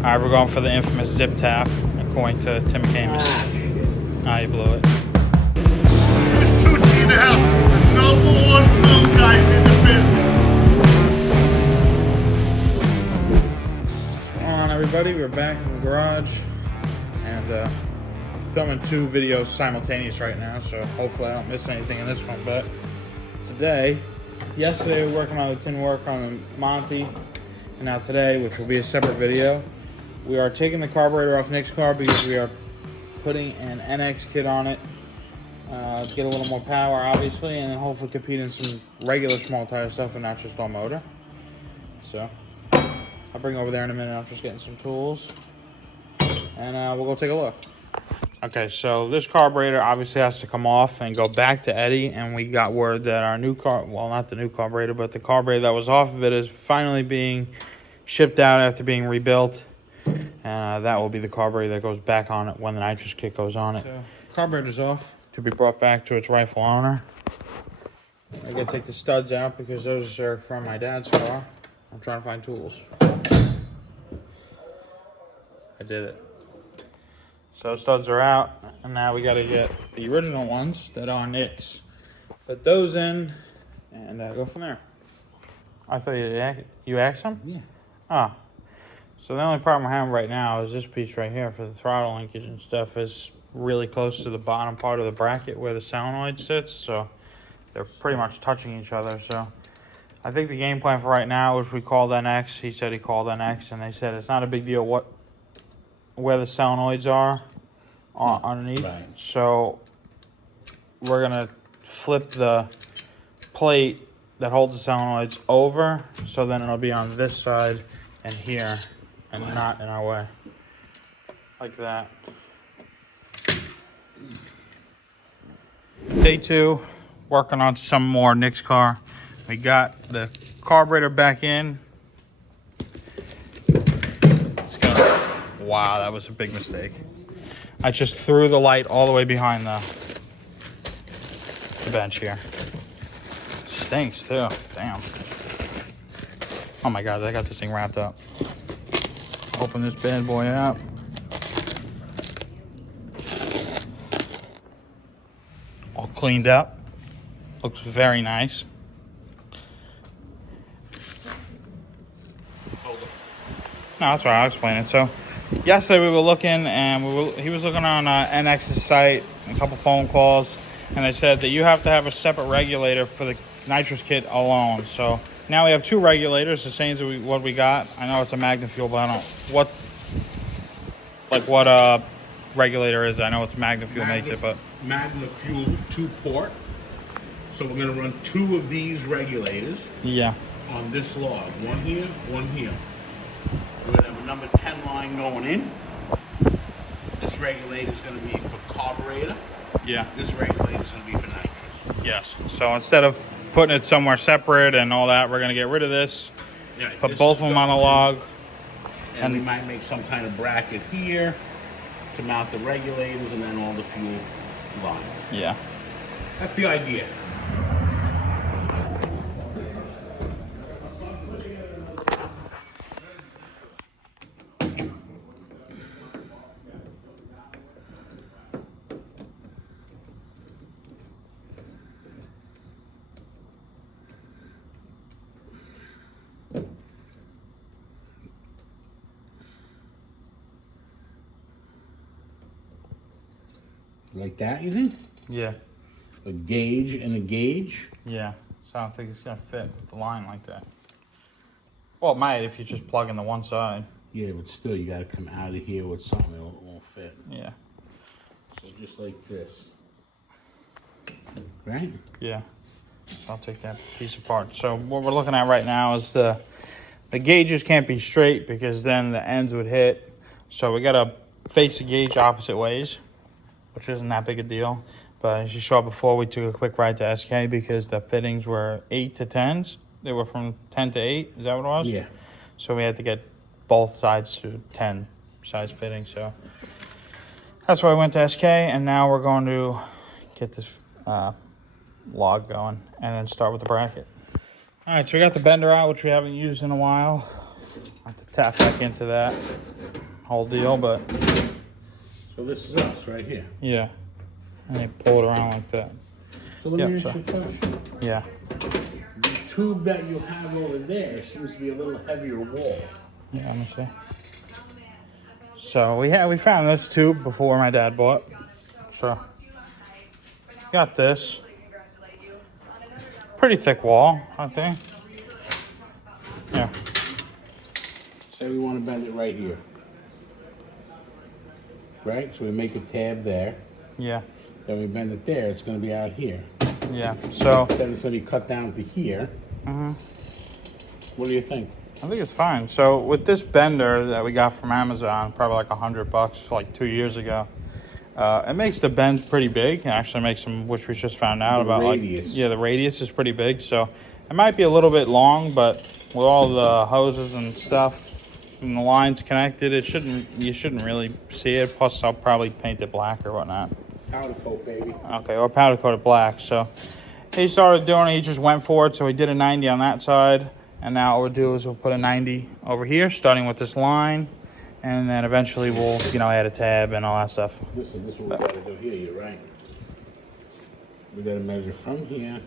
Alright, we're going for the infamous zip tap, according to Tim Kamen. Ah, you blew it. It's Tucci in the house, the #1 film guys in the business. Come on, everybody, we're back in the garage and filming 2 videos simultaneous right now, so hopefully I don't miss anything in this one. But yesterday we were working on the tin work on the Monty, and now today, which will be a separate video, we are taking the carburetor off Nick's car because we are putting an NX kit on it to get a little more power, obviously, and then hopefully compete in some regular small tire stuff and not just all motor. So I'll bring it over there in a minute. I'm just getting some tools, and we'll go take a look. Okay, so this carburetor obviously has to come off and go back to Eddie, and we got word that our new not the new carburetor, but the carburetor that was off of it is finally being shipped out after being rebuilt. And that will be the carburetor that goes back on it when the nitrous kit goes on it. So, carburetor's off to be brought back to its rightful owner. I gotta take the studs out because those are from my dad's car. I'm trying to find tools. I did it. So studs are out, and now we gotta get the original ones that are Nick's. Put those in, and go from there. I thought you asked them? Yeah. Oh. So the only problem we're having right now is this piece right here for the throttle linkage and stuff is really close to the bottom part of the bracket where the solenoid sits. So they're pretty much touching each other. So I think the game plan for right now is we called NX. He said he called NX, and they said it's not a big deal where the solenoids are underneath. Right. So we're gonna flip the plate that holds the solenoids over, so then it'll be on this side and here, and not in our way, like that. Day 2, working on some more Nick's car. We got the carburetor back in. Wow, that was a big mistake. I just threw the light all the way behind the bench here. Stinks too, damn. Oh my God, I got this thing wrapped up. Open this bad boy up. All cleaned up. Looks very nice. No, that's all right, I'll explain it. So yesterday we were looking, and he was looking on NX's site, a couple phone calls, and they said that you have to have a separate regulator for the nitrous kit alone. So now we have 2 regulators, the same as what we got. I know it's a MagnaFuel, but I don't what regulator is it? I know it's MagnaFuel makes it, but MagnaFuel 2-port. So we're gonna run 2 of these regulators. Yeah. On this log, one here, one here. We're gonna have a number 10 line going in. This regulator is gonna be for carburetor. Yeah. This regulator is gonna be for nitrous. Yes. So instead of putting it somewhere separate and all that, we're gonna get rid of this. Yeah, Put both of them on the log. And we might make some kind of bracket here to mount the regulators and then all the fuel lines. Yeah. That's the idea. Like that, you think? Yeah. A gauge and a gauge? Yeah. So I don't think it's gonna fit with the line like that. Well, it might if you just plug in the one side. Yeah, but still, you gotta come out of here with something that won't fit. Yeah. So just like this. Right? Yeah. So I'll take that piece apart. So what we're looking at right now is the gauges can't be straight because then the ends would hit. So we gotta face the gauge opposite ways, which isn't that big a deal. But as you saw before, we took a quick ride to SK because the fittings were 8 to 10s. They were from 10 to 8. Is that what it was? Yeah. So we had to get both sides to 10 size fitting. So that's why I went to SK, and now we're going to get this log going and then start with the bracket. All right, so we got the bender out, which we haven't used in a while. have to tap back into that whole deal, but So this is us right here. yeah. And they pull it around like that. So let me ask you a question. Yeah. The tube that you have over there seems to be a little heavier wall. Yeah, let me see. So we found this tube before my dad bought. So got this. Pretty thick wall, I think. Yeah. Say we want to bend it right here. Right? So we make a tab there. Yeah. Then we bend it there, it's going to be out here. Yeah. So Then it's going to be cut down to here. What do you think? I think it's fine. So with this bender that we got from Amazon, probably like $100, like 2 years ago, it makes the bend pretty big. It actually makes them, which we just found out about. Radius. Like, yeah, the radius is pretty big. So it might be a little bit long, but with all the hoses and stuff and the lines connected, you shouldn't really see it. Plus, I'll probably paint it black or whatnot. Powder coat, baby. Okay, or powder coat it black. So he started doing it. He just went for it. So he did a 90 on that side. And now what we'll do is we'll put a 90 over here, starting with this line. And then eventually we'll, add a tab and all that stuff. This is what we got to do here, you're right. We got to measure from here.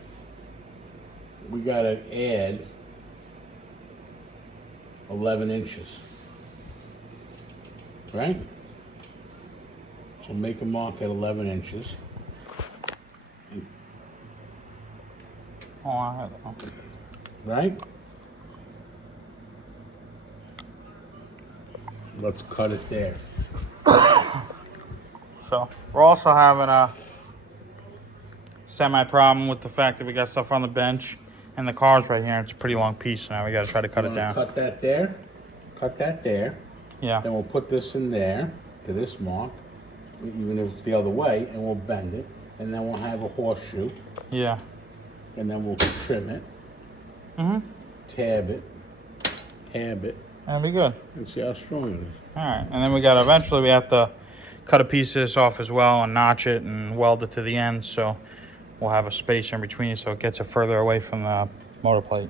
We got to add 11 inches. Right? So make a mark at 11 inches. Oh, I have that. Right? Let's cut it there. So we're also having a semi-problem with the fact that we got stuff on the bench and the car's right here. It's a pretty long piece now. We got to try to cut it down. Cut that there. Cut that there. Yeah. Then we'll put this in there to this mark, even if it's the other way, and we'll bend it. And then we'll have a horseshoe. Yeah. And then we'll trim it. Tab it. Tab it. That'll be good. And see how strong it is. All right. And then eventually we have to cut a piece of this off as well and notch it and weld it to the end. So we'll have a space in between so it gets it further away from the motor plate.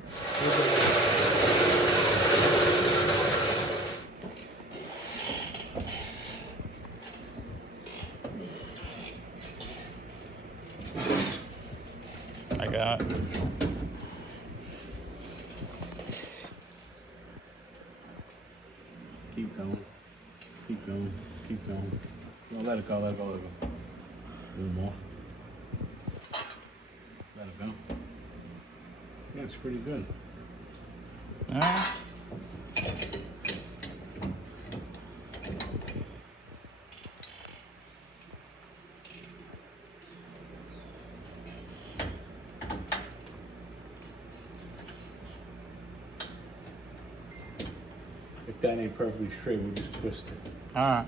I got it. Keep going. Keep going. Keep going. No, let it go, let it go, let it go. A little more. Let it go. That's pretty good. All right. If that ain't perfectly straight, we'll just twist it. All right.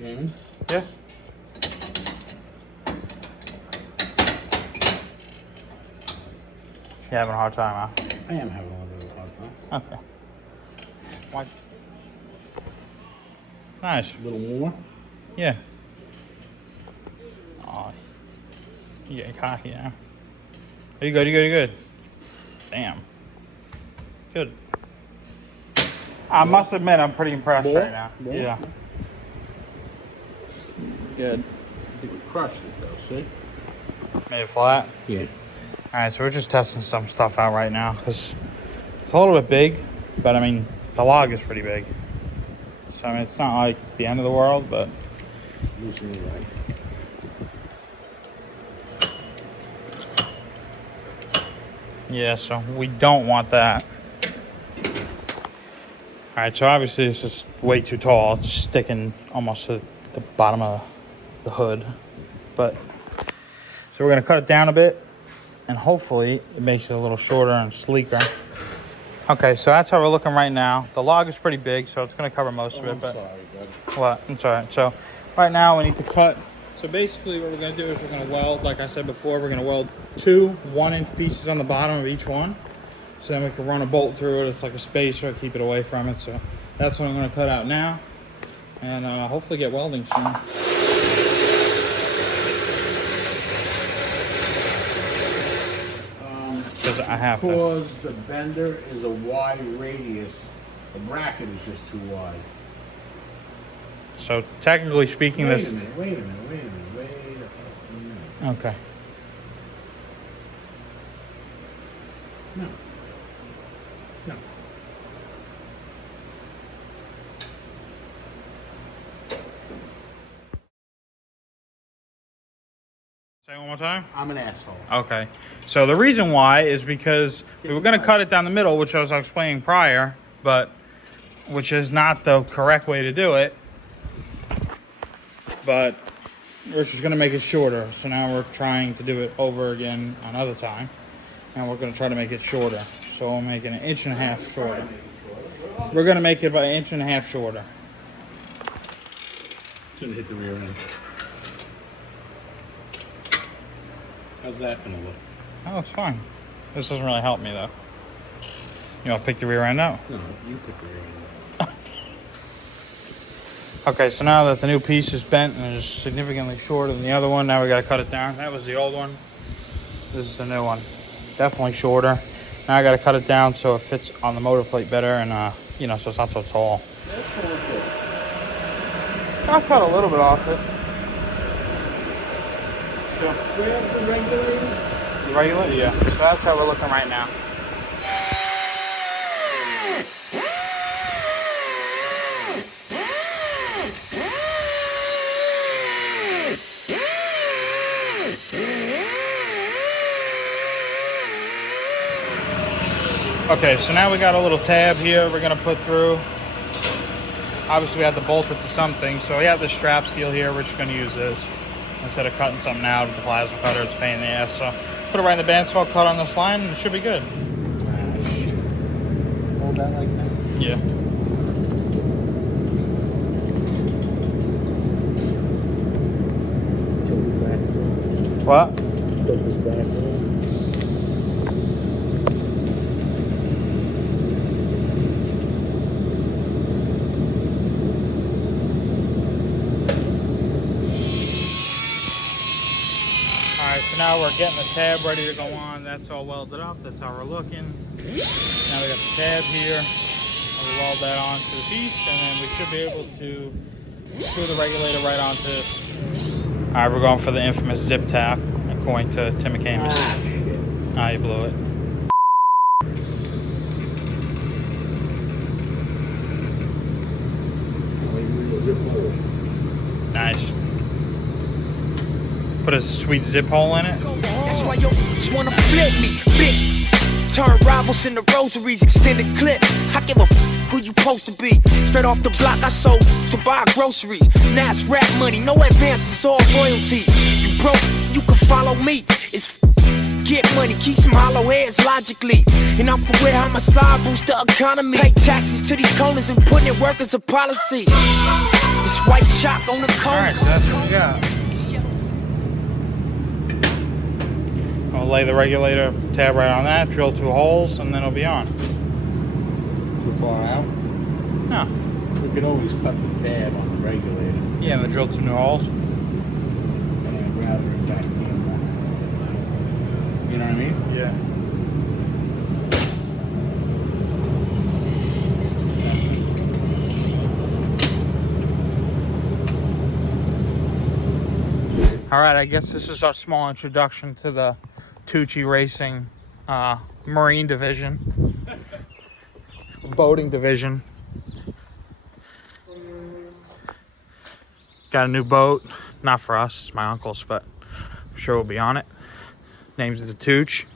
You know what I mean? Yeah. You having a hard time, huh? I am having a little bit of a hard time. Okay. What? Nice. A little more. Yeah. Oh, you getting cocky now. You good, you good, you good. Damn. Good. I must admit, I'm pretty impressed More? right now. More? Yeah. Good. You crushed it though, see? Made it flat? Yeah. Alright, so we're just testing some stuff out right now because it's a little bit big, but I mean, the log is pretty big. So I mean, it's not like the end of the world, but Loosen it right. yeah, so we don't want that. Alright, so obviously this is way too tall. It's sticking almost to the bottom of the hood. But, so we're going to cut it down a bit. And hopefully it makes it a little shorter and sleeker. Okay, so that's how we're looking right now. The log is pretty big, so it's going to cover most of it. I'm But sorry, bud. what? It's alright. So right now we need to cut. So basically what we're going to do is we're going to weld, like I said before, we're going to weld 2 1-inch pieces on the bottom of each one. So then we can run a bolt through it. It's like a spacer, keep it away from it. So that's what I'm going to cut out now. And hopefully get welding soon. Because I have to. Because the bender is a wide radius The bracket is just too wide. So technically speaking, Wait this. a minute. Wait a minute. Okay. No. Say it one more time. I'm an asshole. Okay. So the reason why is because we were going to cut it down the middle, which I was explaining prior, but which is not the correct way to do it. But we're just going to make it shorter. So now we're trying to do it over again another time. And we're going to try to make it shorter. So we'll make it 1.5 inches shorter. We're going to make it about 1.5 inches shorter. It's gonna hit the rear end. How's that gonna look? That looks fine. This doesn't really help me though. You want to pick the rear end out? No, you pick the rear end. Okay, so now that the new piece is bent and is significantly shorter than the other one, now we got to cut it down. That was the old one. This is the new one. Definitely shorter. Now I got to cut it down so it fits on the motor plate better and, you know, so it's not so tall. That's so good. I'll cut a little bit off it. So grab the regulators. The regulator? Yeah. So that's how we're looking right now. Okay, so now we got a little tab here we're gonna put through. Obviously we have to bolt it to something, so we have this strap steel here. We're just gonna use this instead of cutting something out with the plasma cutter. It's a pain in the ass. So put it right in the bandsaw, cut on this line, and it should be good. Shit. Hold that like that. Yeah. Tilt it back. What? Tilt this back. So now we're getting the tab ready to go on. That's all welded up. That's how we're looking. Now we got the tab here. We'll weld that onto the piece, and then we should be able to screw the regulator right onto it. All right, we're going for the infamous zip tap, according to Tim McCamus. Ah, you blew it. Nice. Put a sweet zip hole in it. That's why yo just wanna flip me, big. Turn rivals into rosaries, extended clips. I give a who you supposed to be. Straight off the block, I sold to buy groceries. Now it's rap money, no advances, all royalties. You broke, you can follow me. It's get money, keep some hollow heads logically. And I'm aware how my side boost the economy. Pay taxes to these corners and putting in work as a policy. It's white chalk on the corner. Alright, so that's what we got. I'll lay the regulator tab right on that, drill 2 holes, and then it'll be on. Too far out? No. We could always cut the tab on the regulator. Yeah, and then drill 2 new holes. And I'd rather it back in. You know what I mean? Yeah. Alright, I guess this is our small introduction to the TUCCI Racing Marine Division. Boating Division. Got a new boat. Not for us, it's my uncle's, but I'm sure we'll be on it. Name's the Tooch.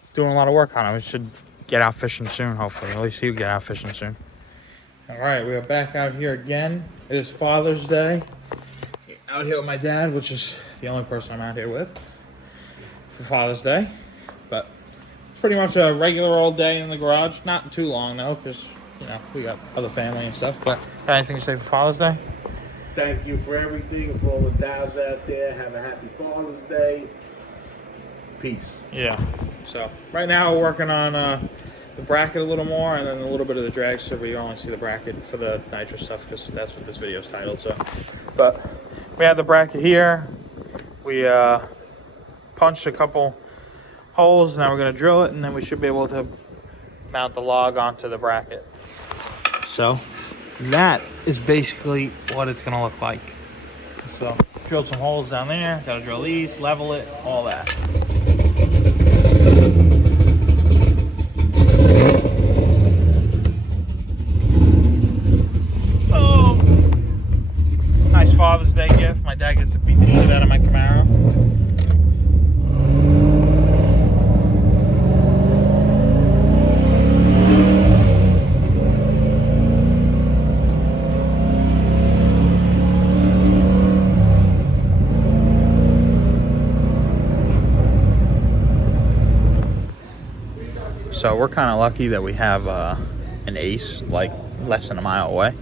He's doing a lot of work on it. We should get out fishing soon, hopefully. At least he'll get out fishing soon. Alright, we are back out here again. It is Father's Day. Out here with my dad, which is the only person I'm out here with for Father's Day. But it's pretty much a regular old day in the garage. Not too long though, because you know we got other family and stuff. But got anything to say for Father's Day? Thank you for everything, for all the dads out there. Have a happy Father's Day. Peace. Yeah. So right now we're working on the bracket a little more, and then a little bit of the drag strip. We only see the bracket for the Nitrous stuff because that's what this video is titled. So, but we have the bracket here. We punched a couple holes. Now we're going to drill it, and then we should be able to mount the log onto the bracket. So that is basically what it's going to look like. So drilled some holes down there, got to drill these, level it, all that. Oh, nice Father's Day gift. My dad gets to beat the shit out of my Camaro. So we're kind of lucky that we have an Ace like less than a mile away.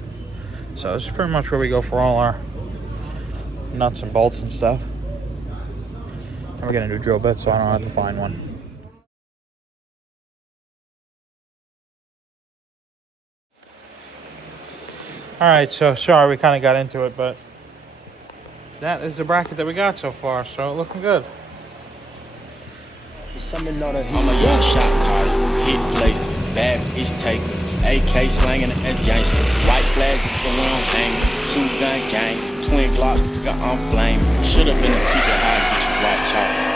So this is pretty much where we go for all our nuts and bolts and stuff. And we're gonna do drill bits, so I don't have to find one. All right, so sorry we kind of got into it, but that is the bracket that we got so far. So looking good. I'm a young shot caller, hit place, bad bitch taker, AK slanging as gangster, white flags, the one hang, 2-gun gang, twin glocks, I'm flaming. Should've been a teacher, how to get you white chalk.